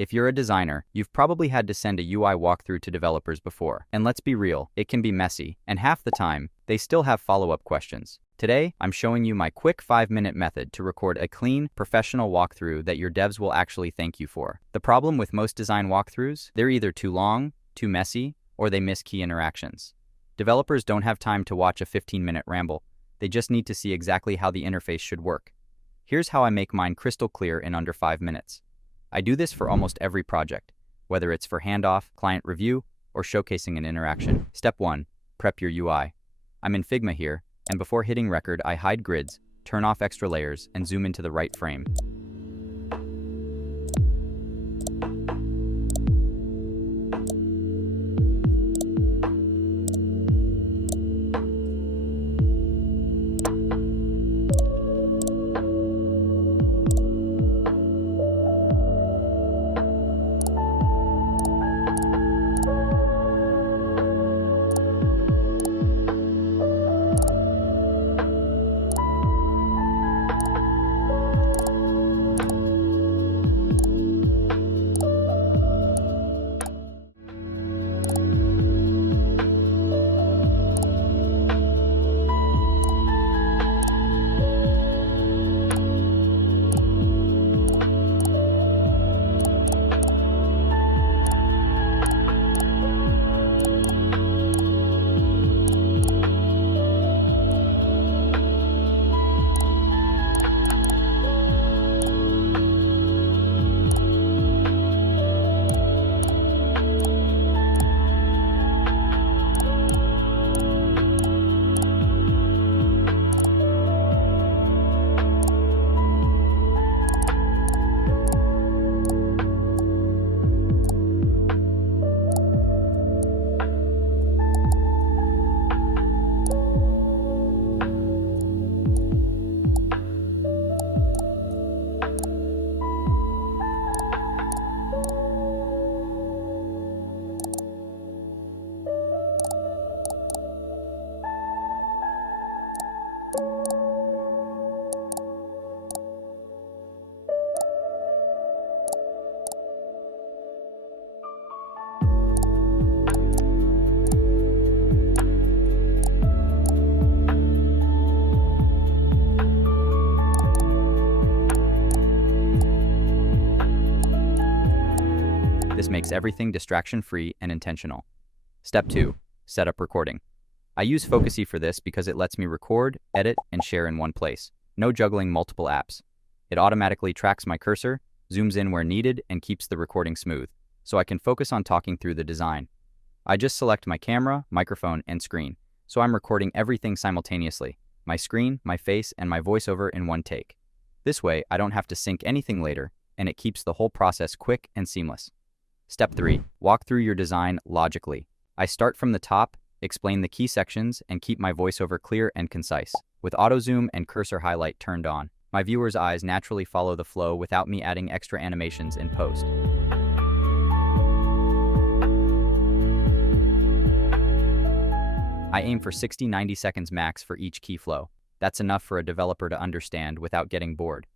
If you're a designer, you've probably had to send a UI walkthrough to developers before. And let's be real, it can be messy, and half the time, they still have follow-up questions. Today, I'm showing you my quick 5-minute method to record a clean, professional walkthrough that your devs will actually thank you for. The problem with most design walkthroughs, they're either too long, too messy, or they miss key interactions. Developers don't have time to watch a 15-minute ramble. They just need to see exactly how the interface should work. Here's how I make mine crystal clear in under 5 minutes. I do this for almost every project, whether it's for handoff, client review, or showcasing an interaction. Step 1. Prep your UI. I'm in Figma here, and before hitting record, I hide grids, turn off extra layers, and zoom into the right frame. This makes everything distraction-free and intentional. Step 2. Set up recording. I use FocuSee for this because it lets me record, edit, and share in one place. No juggling multiple apps. It automatically tracks my cursor, zooms in where needed, and keeps the recording smooth, so I can focus on talking through the design. I just select my camera, microphone, and screen, so I'm recording everything simultaneously. My screen, my face, and my voiceover in one take. This way, I don't have to sync anything later, and it keeps the whole process quick and seamless. Step 3. Walk through your design logically. I start from the top, explain the key sections, and keep my voiceover clear and concise. With auto zoom and cursor highlight turned on, my viewers' eyes naturally follow the flow without me adding extra animations in post. I aim for 60-90 seconds max for each key flow. That's enough for a developer to understand without getting bored.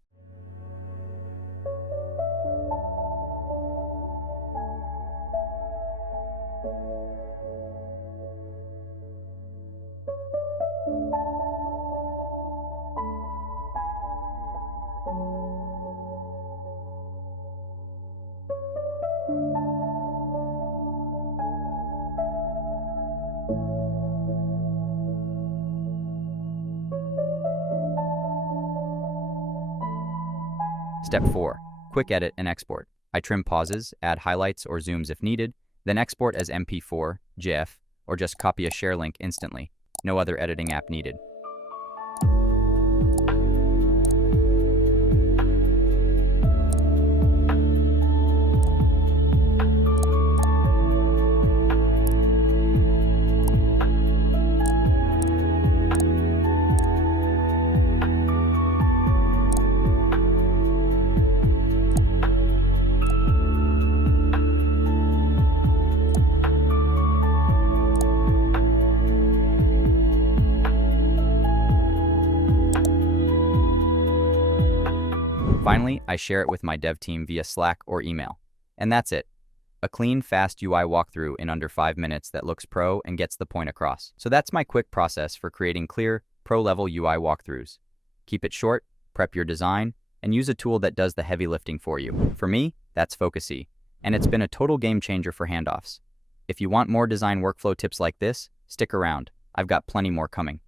Step 4. Quick edit and export. I trim pauses, add highlights or zooms if needed, then export as MP4, GIF, or just copy a share link instantly. No other editing app needed. Finally, I share it with my dev team via Slack or email. And that's it. A clean, fast UI walkthrough in under 5 minutes that looks pro and gets the point across. So that's my quick process for creating clear, pro-level UI walkthroughs. Keep it short, prep your design, and use a tool that does the heavy lifting for you. For me, that's FocuSee, and it's been a total game changer for handoffs. If you want more design workflow tips like this, stick around. I've got plenty more coming.